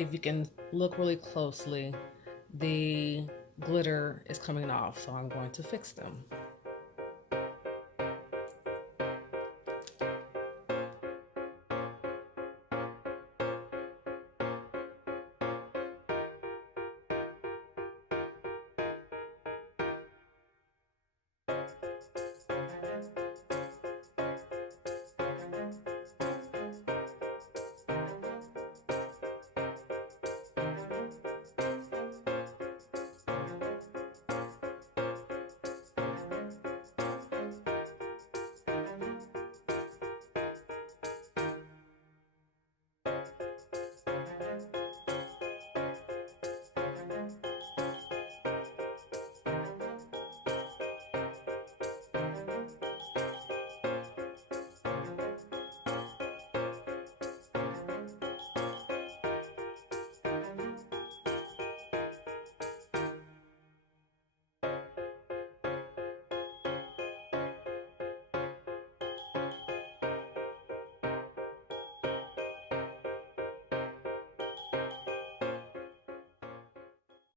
if you can look really closely, the glitter is coming off, so I'm going to fix them.